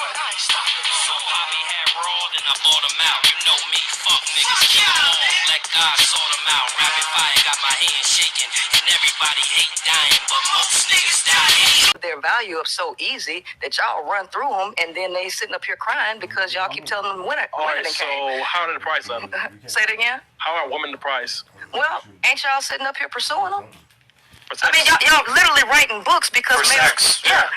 but I ain't stopping. So Poppy had rolled and I bought him out. You know me, fuck niggas, kill them all. Let God sort them out. Rapid fire got my hands shaking, and everybody hate dying, but most niggas die hating. Their value up so easy that y'all run through them, and then they sitting up here crying because y'all keep telling them winner Alright, didn't so came. how are the price of them? Say it again. How are women the price? Well, ain't y'all sitting up here pursuing them? For I sex? mean, y'all literally writing books because For sex, yeah,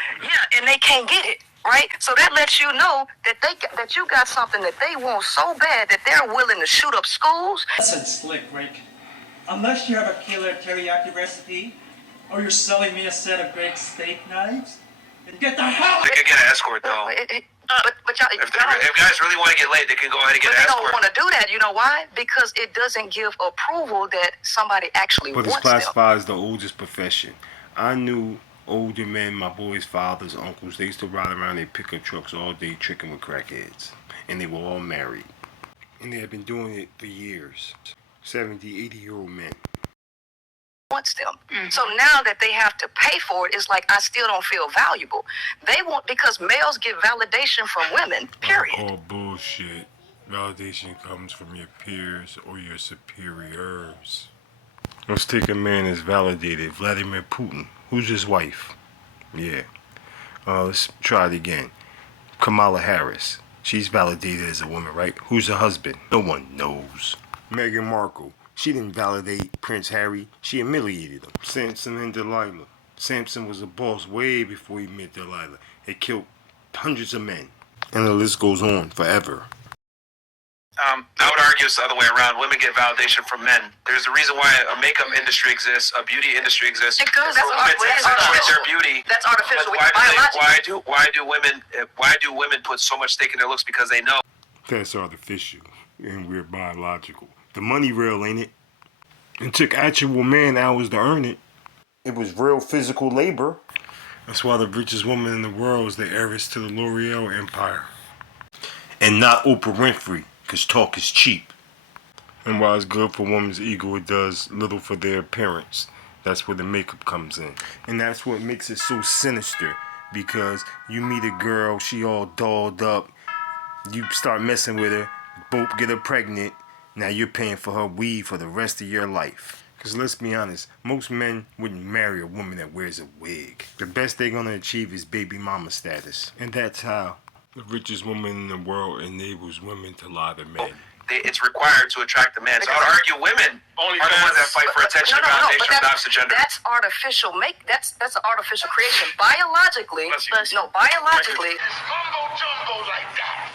and they can't get it, right? So that lets you know that that you got something that they want so bad that they're willing to shoot up schools. Listen, Slick Rick. Unless you have a killer teriyaki recipe, or you're selling me a set of great steak knives, then get the hell out. They could get an escort though. But y'all, If guys really want to get laid, they can go ahead and get but an they don't escort. want to do that. You know why? Because it doesn't give approval that somebody actually But it's wants them. classified as the oldest profession. I knew older men, my boys' fathers, uncles, they used to ride around their pickup trucks all day tricking with crackheads. And they were all married. And they had been doing it for years. 70, 80-year-old men. Wants them. So now that they have to pay for it, it's like I still don't feel valuable. They want, because males get validation from women, period. All bullshit. Validation comes from your peers or your superiors. Let's take a man that's validated. Vladimir Putin. Who's his wife? Yeah. Let's try it again. Kamala Harris. She's validated as a woman, right? Who's her husband? No one knows. Meghan Markle. She didn't validate Prince Harry. She humiliated him. Samson and Delilah. Samson was a boss way before he met Delilah. It killed hundreds of men. And the list goes on forever. I would argue it's the other way around. Women get validation from men. There's a reason why a makeup industry exists, a beauty industry exists. Because for women to accentuate their beauty. That's artificial. But why do women put so much stake in their looks? Because they know. That's artificial. And we're biological. The money real, ain't it? It took actual man hours to earn it. It was real physical labor. That's why the richest woman in the world is the heiress to the L'Oreal empire. And not Oprah Winfrey, because talk is cheap. And while it's good for women's ego, it does little for their appearance. That's where the makeup comes in. And that's what makes it so sinister. Because you meet a girl, she all dolled up. You start messing with her, both get her pregnant. Now you're paying for her weave for the rest of your life. Because let's be honest, most men wouldn't marry a woman that wears a wig. The best they're going to achieve is baby mama status. And that's how the richest woman in the world enables women to lie to men. It's required to attract the man. So I would argue women are the ones that fight for attention and validation of the opposite gender. That's artificial. That's an artificial creation. Biologically, biologically, Mumbo jumbo like that.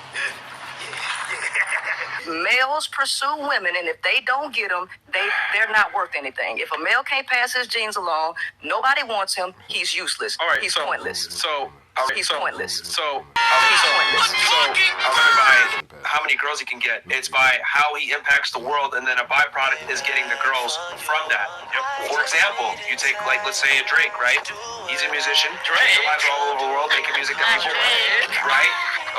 males pursue women, and if they don't get them, they're not worth anything. If a male can't pass his genes along, nobody wants him. He's useless. All right, he's so pointless. He's pointless. So by how many girls he can get. It's by how he impacts the world, and then a byproduct is getting the girls from that. For example, you take, like, let's say a Drake, right? He's a musician. Drake survives all over the world making music that people like, right?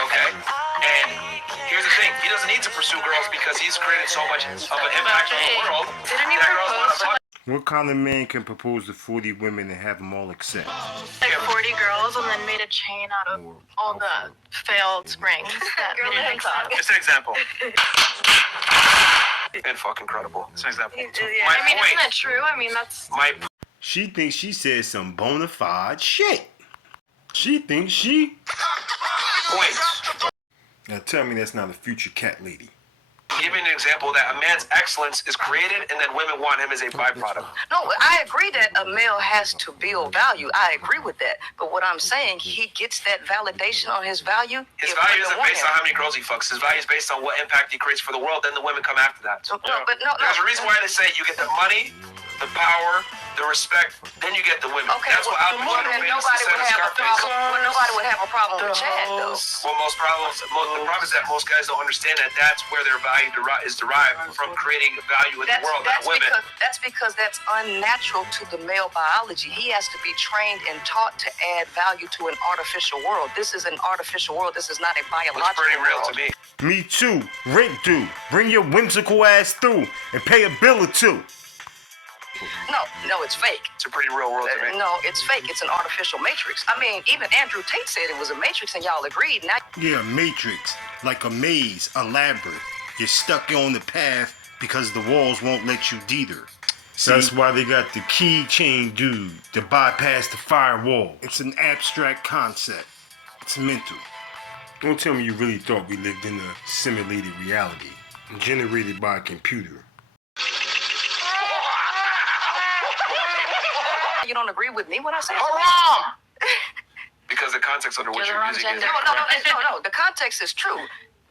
Okay. And here's the thing: he doesn't need to pursue girls because he's created so much of an impact on the world. Didn't he that girls want propose to fuck. What kind of man can propose to 40 women and have them all accept? Like 40 girls and then made a chain out of all the failed springs that Girl, made let it him make talk. sense. Just an example. It's fucking incredible. It's an example. I mean, isn't that true? I mean, that's... My She thinks she said some bona fide shit. She thinks she... point. Now tell me that's not a future cat lady. Giving an example that a man's excellence is created and then women want him as a byproduct. No, I agree that a male has to build value. I agree with that. But what I'm saying, he gets that validation on his value. His if value women isn't want based him. on how many girls he fucks. His value is based on what impact he creates for the world. Then the women come after that. No, but no. There's a reason why they say you get the money, the power, the respect, then you get the women. Okay, That's what Al Pacino then famously said in Scarface. nobody would have a problem with Chad, though. Well, the problem is that most guys don't understand that that's where their value is derived from creating value in the world, not women. Because that's unnatural to the male biology. He has to be trained and taught to add value to an artificial world. This is an artificial world. This is not a biological Looks pretty real world. to me. Me too. Rent due. Bring your whimsical ass through and pay a bill or two. No, it's fake. It's a pretty real world to me. No, it's fake. It's an artificial matrix. I mean, even Andrew Tate said it was a matrix, and y'all agreed. Now, Yeah, matrix, like a maze, a labyrinth. You're stuck on the path because the walls won't let you deeter. So that's why they got the keychain dude to bypass the firewall. It's an abstract concept. It's mental. Don't tell me you really thought we lived in a simulated reality generated by a computer. you don't agree with me when I say it's Haram! Because the context under which You're you're the wrong using is gender. no. The context is true.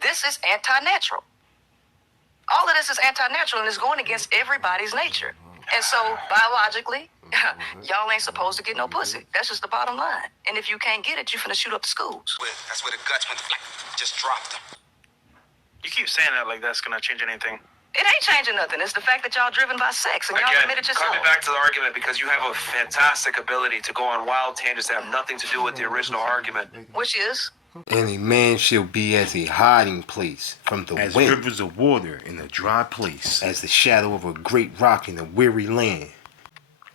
This is anti-natural. All of this is anti-natural and it's going against everybody's nature. And so, biologically, y'all ain't supposed to get no pussy. That's just the bottom line. And if you can't get it, you finna shoot up the schools. That's where the guts went flat. Just dropped them. You keep saying that like that's gonna change anything. It ain't changing nothing. It's the fact that y'all driven by sex and y'all Again, admit it yourself. coming back to the argument, because you have a fantastic ability to go on wild tangents that have nothing to do with the original argument. Which is? And a man shall be as a hiding place from the wind, as rivers of water in a dry place, as the shadow of a great rock in a weary land.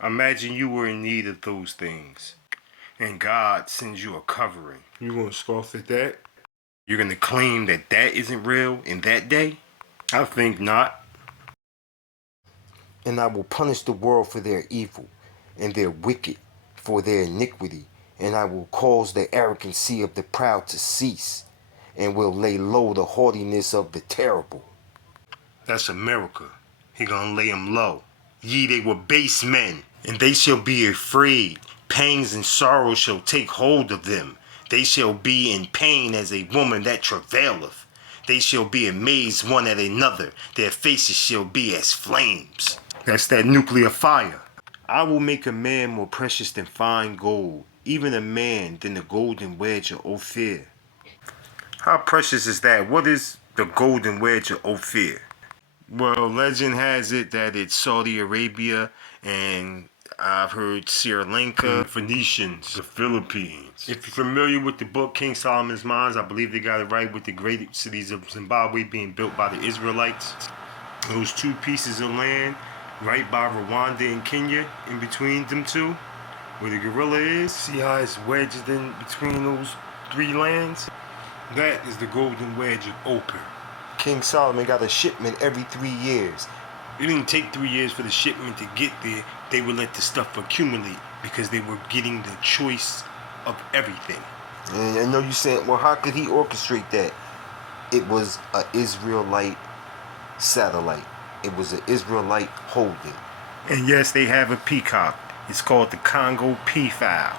Imagine you were in need of those things, and God sends you a covering. You gonna scoff at that? You're gonna claim that that isn't real in that day? I think not. And I will punish the world for their evil, and their wicked for their iniquity. And I will cause the arrogancy of the proud to cease, and will lay low the haughtiness of the terrible. That's America. He gonna lay them low. Ye, they were base men, and they shall be afraid. Pangs and sorrow shall take hold of them. They shall be in pain as a woman that travaileth. They shall be amazed one at another. Their faces shall be as flames. That's that nuclear fire. I will make a man more precious than fine gold, even a man than the golden wedge of Ophir. How precious is that? What is the golden wedge of Ophir? Well, legend has it that it's Saudi Arabia, and I've heard Sri Lanka, Phoenicians, the Philippines. If you're familiar with the book King Solomon's Mines, I believe they got it right with the great cities of Zimbabwe being built by the Israelites. Those two pieces of land, right by Rwanda and Kenya, in between them two, where the gorilla is. See how it's wedged in between those three lands? That is the golden wedge of Ophir. King Solomon got a shipment every 3 years. It didn't take 3 years for the shipment to get there. They would let the stuff accumulate because they were getting the choice of everything. And I know you saying, well, how could he orchestrate that? It was an Israelite satellite. It was an Israelite holding. And yes, they have a peacock. It's called the Congo peafowl.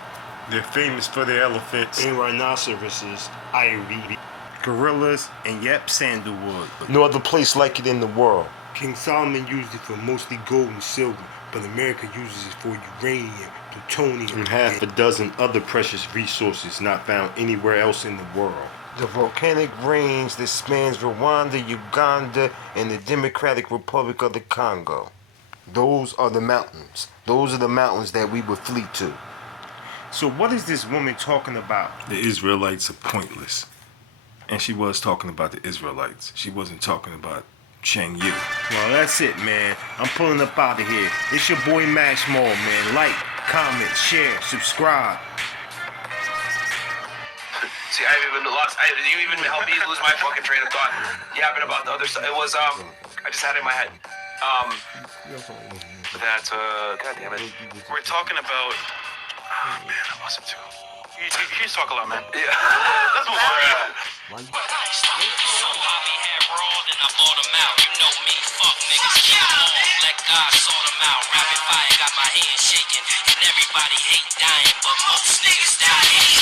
They're famous for their elephants and rhinoceroses, ivory, gorillas, and yep, sandalwood. No other place like it in the world. King Solomon used it for mostly gold and silver, but America uses it for uranium, plutonium, and half a dozen other precious resources not found anywhere else in the world. The volcanic range that spans Rwanda, Uganda, and the Democratic Republic of the Congo. Those are the mountains. Those are the mountains that we would flee to. So what is this woman talking about? The Israelites are pointless. And she was talking about the Israelites. She wasn't talking about Cheng Yu. Well, that's it, man. I'm pulling up out of here. It's your boy Mashmall, man. Like, comment, share, subscribe. See, I even lost. You even helped me lose my fucking train of thought. Yapping about the other stuff. It was I just had it in my head. God damn it. We're talking about. Oh man, I lost it too. You talk a lot, man. Yeah. Let's move on. So Bobby had rolled and I bought him out. You know me, fuck niggas, keep 'em on. Let God sort them out. Rapid fire got my hands shaking, and everybody hate dying, but most niggas die.